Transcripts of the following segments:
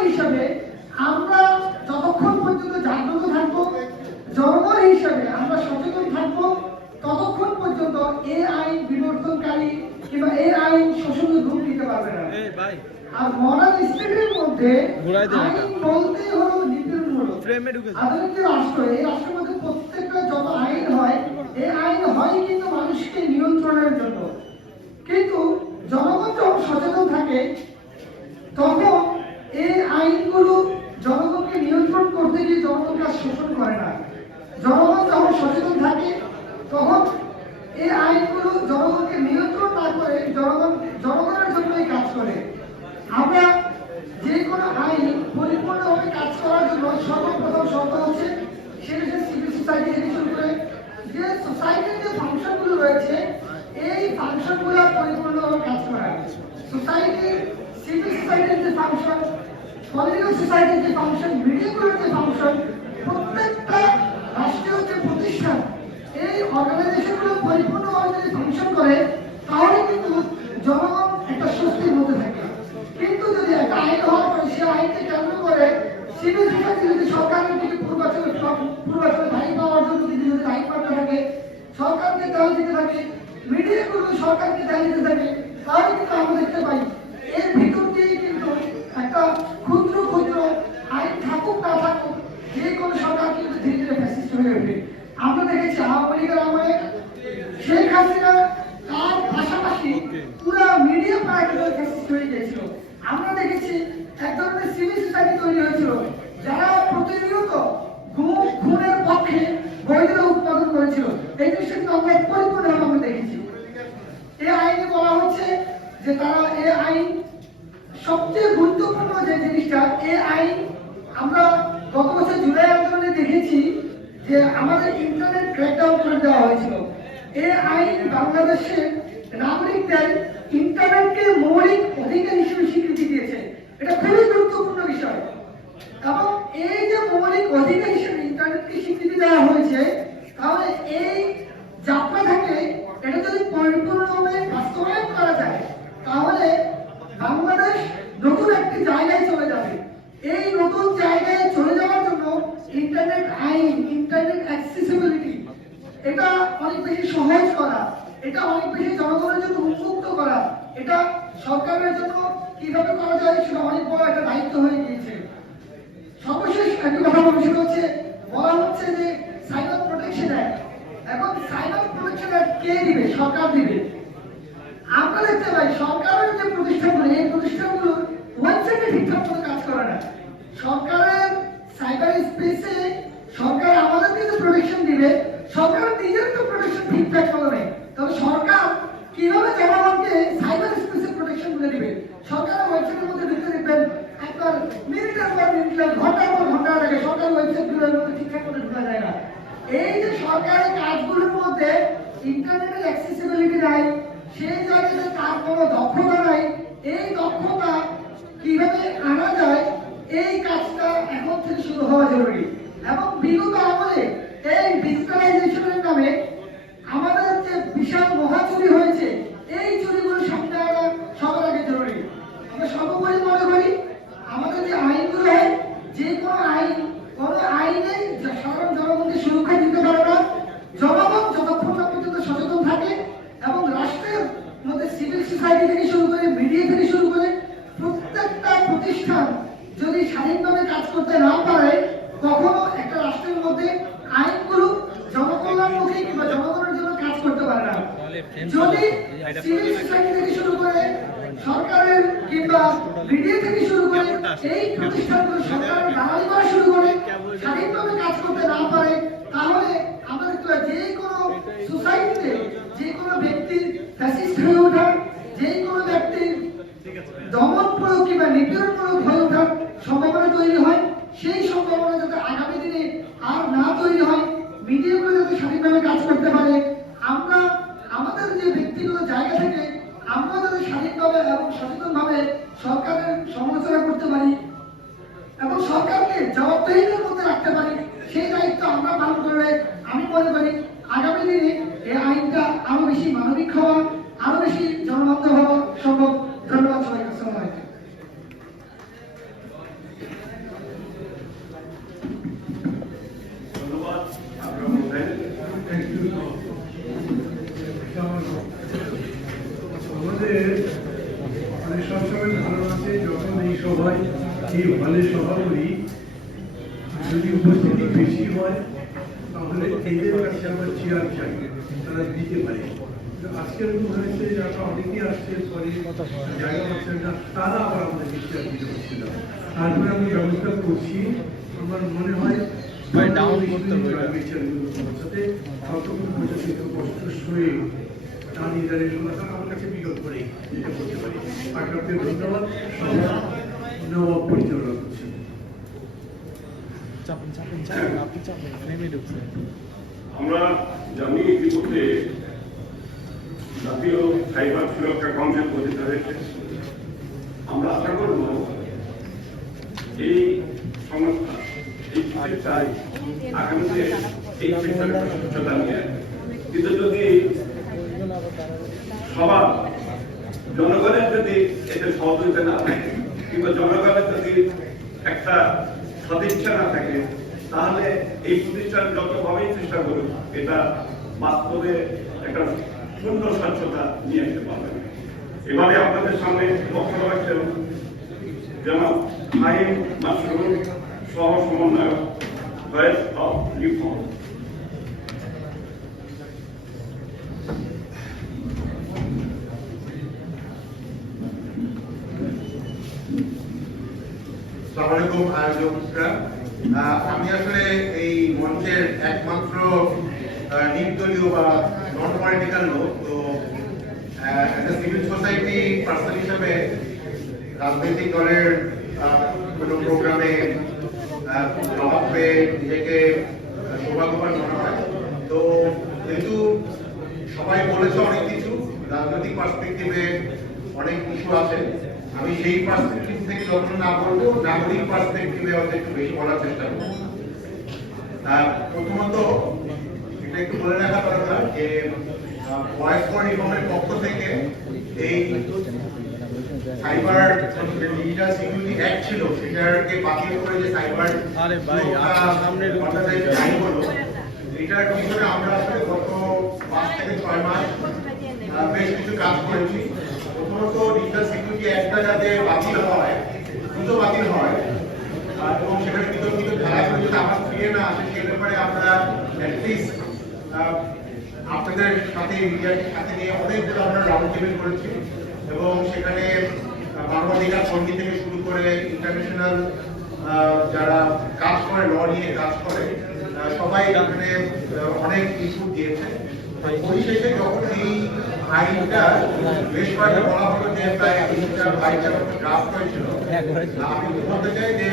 হিসাবে আমরা যতক্ষণ পর্যন্ত জাগ্রত থাকব জনগণ হিসাবে আমরা সচেতন থাকব ততক্ষণ পর্যন্ত এই আইন বিবর্তনকারী কিংবা এই আইন শোষণ রূপ দিতে পারবে না। আর মডার্ন স্টেটের মধ্যে। আইন বলতে হলো নীতির মূল। আধুনিক রাষ্ট্র এই রাষ্ট্রের মধ্যে প্রত্যেকটা যত আইন হয় এই আইন হয় কিন্তু মানুষকে নিয়ন্ত্রণের জন্য কিন্তু জনগণ যখন সচেতন থাকে তখন এই আইনগুলো জনগণকে নিয়ন্ত্রণ করতে গিয়ে জনগণকে আর শোষণ করে না জনগণ যখন সচেতন থাকে তখন জনগণকে নিয়ন্ত্রণ না করে জনগণ, জনগণের জন্যই কাজ করে। আমরা যে কোনো আইন পরিপূর্ণভাবে কাজ করার জন্য সর্বপ্রথম শর্ত হচ্ছে সেটা হচ্ছে সিভিল সোসাইটি করে যে সোসাইটির যে ফাংশনগুলো রয়েছে, এই ফাংশনগুলো পরিপূর্ণভাবে কাজ করা সোসাইটি সিভিল সোসাইটির যে ফাংশন পলিটিক্যাল সোসাইটির যে ফাংশন মিডিয়াগুলোর যে ফাংশন প্রত্যেকটা রাষ্ট্রীয় যে প্রতিষ্ঠান অর্গানাইজেশনগুলো পরিপূর্ণভাবে যদি ফাংশন করে, তাহলে কিন্তু জনগণ একটা স্বস্তির মধ্যে থাকে। কিন্তু যদি একটা আইন হওয়ার পরে সে আইনকে কেন্দ্র করে সিভিল সোসাইটি যদি সরকারের দিকে পূর্বাচলে পূর্বাচলে দায়ী পাওয়ার জন্য যদি যদি দায়ী পাতে থাকে, সরকারকে দায় দিতে থাকে, মিডিয়াগুলো সরকারকে দায় দিতে থাকে, তাহলে কিন্তু আমরা দেখতে পাই, এর ভিতর দিয়েই কিন্তু একটা ক্ষুদ্র ক্ষুদ্র আইন থাকুক না থাকুক যে কোনো সরকার কিন্তু ধীরে ধীরে ফ্যাসিস্ট হয়ে ওঠে আমরা দেখেছি আওয়ামী লীগের আমলে শেখ হাসিনা তার পাশাপাশি পুরো মিডিয়া পার্টিগুলো ফ্যাসিস্ট গিয়েছিল। আমরা দেখেছি এক ধরনের সিভিল সোসাইটি তৈরি হয়েছিল যারা প্রতিনিয়ত গুম খুনের পক্ষে বৈধ উৎপাদন করেছিল। এই জিনিসটা কিন্তু আমরা পরিপূর্ণভাবে দেখেছি। এই আইনে বলা হচ্ছে যে তারা এই আইন সবচেয়ে গুরুত্বপূর্ণ যে জিনিসটা এই আইন আমরা গত বছর জুলাই আন্দোলনে দেখেছি যে আমাদের ইন্টারনেট ক্র্যাকডাউন করে দেওয়া হয়েছিল। এই আইন বাংলাদেশের নাগরিকদের ইন্টারনেটকে মৌলিক অধিকার হিসেবে স্বীকৃতি দিয়েছে। এটা খুবই গুরুত্বপূর্ণ বিষয়। এবং এই যে মৌলিক অধিকার হিসেবে ইন্টারনেটকে স্বীকৃতি দেওয়া হয়েছে, তাহলে এই যাত্রা থেকে এটা যদি পরিপূর্ণভাবে বাস্তবায়ন করা যায়, তাহলে বাংলাদেশ নতুন একটি জায়গায় চলে যাবে। এই নতুন জায়গায় চলে যাওয়ার জন্য ইন্টারনেট আইন, ইন্টারনেট এটা অনেক বেশি সহজ করা, এটা অনেক বেশি জনগণের জন্য উন্মুক্ত করা, এটা সরকারের জন্য কীভাবে করা যায় সেটা অনেক বড় একটা দায়িত্ব হয়ে গিয়েছে। সর্বশেষ একটি কথা বলছি হচ্ছে, বলা হচ্ছে যে সাইবার প্রোটেকশন অ্যাক্ট এখন সাইবার প্রোটেকশন অ্যাক্ট কে দিবে? সরকার দিবে। আমরা দেখতে পাই, সরকারের যে প্রতিষ্ঠানগুলো, এই প্রতিষ্ঠানগুলো ওয়েবসাইটে ঠিকঠাক মতো কাজ করে না। সরকারের সাইবার স্পেসে সরকার আমাদেরকে যে প্রোটেকশন দিবে সরকার নিজের প্রোটেকশন ঠিকঠাক করে নেই। তবে সরকার কীভাবে জনগণকে সাইবার স্পেসে প্রোটেকশনগুলো দিবে? সরকার ওয়েবসাইটের মধ্যে ঢুকতে দেখবেন, একবার মিনিটের পর মিনিট ঘণ্টার পর ঘণ্টা লাগে, সরকার ওয়েবসাইটগুলোর মধ্যে ঠিকঠাক মতো ঢোকা যায় না। এই যে সরকারি কাজগুলোর মধ্যে ইন্টারনেটের অ্যাক্সেসিবিলিটি নাই, সেই জায়গাতে তার কোনো দক্ষতা নাই, এই দক্ষতা কীভাবে আনা যায়, এই কাজটা এখন থেকে শুরু হওয়া জরুরি। এবং বিগত আমলে এই ডিজিটালাইজেশনের নামে আমাদের যে বিশাল মহা চুরি হয়েছে এই চুরিগুলো সামনে আনা সবার আগে জরুরি আমরা সর্বোপরি মনে করি আমাদের যে আইনগুলো হয় যে কোনো আইন কোনো আইনে যে সাধারণ জনগণকে সুরক্ষা দিতে পারে না জনগণ যতক্ষণ না পর্যন্ত সচেতন থাকে এবং রাষ্ট্রের মধ্যে সিভিল সোসাইটি থেকে শুরু করে মিডিয়া থেকে শুরু করে প্রত্যেকটা প্রতিষ্ঠান যদি স্বাধীনভাবে কাজ করতে না পারে কখনো একটা রাষ্ট্রের মধ্যে আইনগুলো জনকল্যাণমুখী কিংবা জনগণের জন্য কাজ করতে পারে না যদি সিভিল সোসাইটি থেকে শুরু করে সরকারের কিংবা মিডিয়া থেকে শুরু করে এই প্রতিষ্ঠানগুলো সরকারের দালালি করা শুরু করে, স্বাধীনভাবে কাজ করতে না পারে, তাহলে আমাদের তো যে কোনো সোসাইটিতে যে কোনো ব্যক্তির ফ্যাসিস্ট হয়ে ওঠা, যে কোনো ব্যক্তির দমন প্রয়োগ কিংবা নিপীড়ন প্রয়োগ বলতে পারি আগামী দিনে এই আইনটা আরও বেশি মানবিক হওয়া আরও বেশি জনবান্ধ হওয়া সম্ভব। ধন্যবাদ সবাইকে সময় আলাইকুম। মানে সভায় এই হলে সভাগুলি যদি উপস্থিতি বেশি হয় এদের কাছে আমরা চেয়ার চাই তারা দিতে পারে। আজকে এরকম হয়েছে যে আমরা অনেকেই আসছে পরে জায়গা পাচ্ছেন না তারা আবার আমাদের চেয়ার দিতে পারছে না। তারপরে আমি ব্যবস্থা করছি। আমার মনে হয় ভাই, করতে হবে। সাথে ততক্ষণ পর্যন্ত কষ্ট সয়ে দাঁড়িয়ে দাঁড়িয়ে আমার কাছে বিরোধ করে যেটা করতে পারি। আপনাকে ধন্যবাদ। নেওয়া পরিচালনা করছি চাপেন চাপেন চাপেন আপনি চাপেন ফ্রেমে ঢুকছে আমরা জানি ইতিমধ্যে জাতীয় সাইবার সুরক্ষা কাউন্সিল গঠিত হয়েছে। আমরা আশা করব এই সংস্থা এই সংস্থা আগামীতে এই একটা সচেতনতা নিয়ে কিন্তু যদি সবার, জনগণের যদি এতে সহযোগিতা না থাকে, কিংবা জনগণের যদি একটা সদিচ্ছা না থাকে তাহলে এই প্রতিষ্ঠান যতভাবেই চেষ্টা করুক, এটা বাস্তবে একটা শূন্য স্বচ্ছতা নিয়ে আসতে পারবে। এবারে আপনাদের সামনে বক্তব্য রাখছেন যেন ফাইন মাশরুম সহ সমন্বয়ক ভয়েস অফ রিফর্ম আসসালামু আয়োজকরা। আমি আসলে এই মঞ্চের একমাত্র নির্দলীয় বা নন পলিটিক্যাল লোক, তো একটা সিভিল সোসাইটি পার্সন হিসেবে রাজনৈতিক দলের কোনো প্রোগ্রামে জবাব পেয়ে নিজেকে সৌভাগ্যবান মনে হয়। তো, যেহেতু সবাই বলেছে অনেক কিছু, রাজনৈতিক পার্সপেক্টিভে অনেক ইস্যু আছে। আমি সেই পার্সপেক্টিভ থেকে যত্ন না বলব নাগরিক পার্সপেক্টিভে হয়তো একটু বেশি বলার চেষ্টা করব। প্রথমত এটা একটু বলে রাখা দরকার যে ভয়েস ফর রিফর্মের পক্ষ থেকে এই সাইবার ডিজিটাল সিকিউরিটি অ্যাক্ট ছিল সেটাকে বাতিল করে যে সাইবার আরে ভাই, সামনে হলো এটার পিছনে আমরা আসলে গত পাঁচ থেকে ছয় মাস বেশ কিছু কাজ করেছি। প্রথমত ডিজিটাল সিকিউরিটি অ্যাক্টটা যাতে বাতিল হয়, দ্রুত বাতিল হয় এবং সেখানে বিতর্কিত ধারাগুলো যদি আবার ফিরে না আসে সে ব্যাপারে আমরা আপনাদের সাথে মিডিয়ার সাথে নিয়ে অনেকগুলো আমরা রাউন্ড টেবিল করেছি এবং সেখানে মানবাধিকার কর্মী থেকে শুরু করে ইন্টারন্যাশনাল যারা কাজ করে ল নিয়ে কাজ করে সবাই এখানে অনেক ইনপুট দিয়েছে। পরিশেষে যখন এই আইনটা বেশ কয়েকটা বলা হলো যে প্রায় তিনটা বাইশটা ড্রাফট হয়েছিল আমি বলতে চাই যে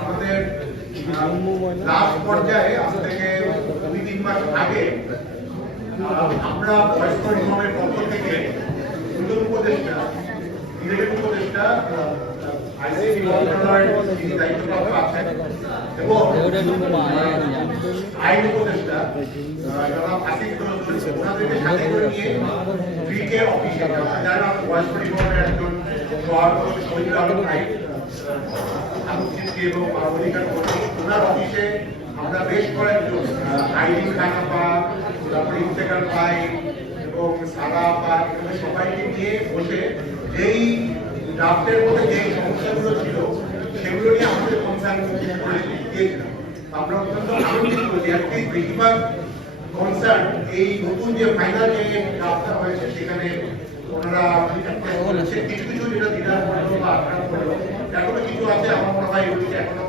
আমাদের লাস্ট পর্যায়ে আজ থেকে দুই তিন মাস আগে আমরা বয়স্ক রিফর্মের পক্ষ থেকে উপদেষ্টা ডিরেক্ট উপদেষ্টা আইসিটি মন্ত্রণালয়ের যিনি দায়িত্বপ্রাপ্ত আছেন এবং আইন উপদেষ্টা জনাব আসিফ নজরুল ওনাদেরকে সাথে করে নিয়ে ভিকে অফিসে যারা বয়স্ক রিফর্মের একজন সভাপতি শহীদ আলম নাইক আলোকচিত্রী এবং মানবাধিকার ওনার অফিসে আমরা বেশ কয়েকজন আইডি কানাপা তারপরে ইন্তেকার পাই এবং সারা পা এখানে সবাইকে নিয়ে বসে যেই ড্রাফটের মধ্যে যে সমস্যাগুলো ছিল, সেগুলো নিয়ে আমাদের কনসার্ন দিয়েছিলাম আমরা অত্যন্ত আনন্দিত যে অ্যাটলিস্ট বেশিরভাগ কনসার্ন এই নতুন যে ফাইনাল যে ড্রাফটটা হয়েছে, সেখানে কিছু কিছু এখনও আছে, আমার মনে হয় এখনও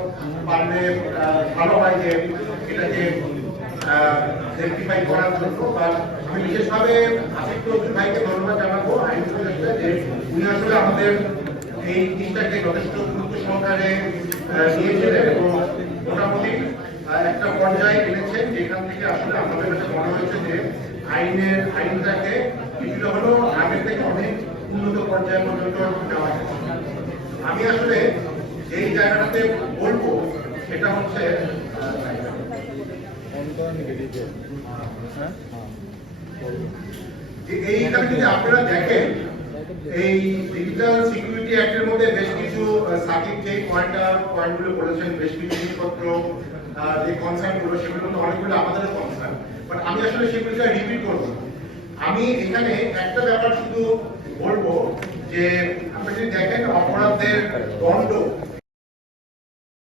পারলে ভালো হয় যে এটাকে রেক্টিফাই করার জন্য বা বিশেষভাবে আশিক চৌধুরী ভাইকে ধন্যবাদ জানাব। আইন উপদেষ্টা যে উনি আসলে আমাদের এই জিনিসটাকে যথেষ্ট গুরুত্ব সহকারে নিয়েছিলেন এবং মোটামুটি একটা পর্যায়ে এনেছেন যেখান থেকে আসলে আমাদের কাছে মনে হয়েছে যে আইনের আইনটাকে কিছুটা হলেও আগের থেকে অনেক উন্নত পর্যায়ে পর্যন্ত নেওয়া আমি আসলে এই জায়গাটাতে বলব, সেটা হচ্ছে হ্যাঁ যদি আপনারা দেখেন এই ডিজিটাল সিকিউরিটি অ্যাক্টের মধ্যে বেশ কিছু সাকিব যে পয়েন্টটা পয়েন্টগুলো বলেছেন বেশ কিছু জিনিসপত্র যে কনসার্নগুলো সেগুলো তো অনেকগুলো আমাদের কনসার্ন বাট আমি আসলে সেগুলোকে রিপিট করব আমি এখানে একটা ব্যাপার শুধু বলব যে আপনি যদি দেখেন অপরাধের দণ্ড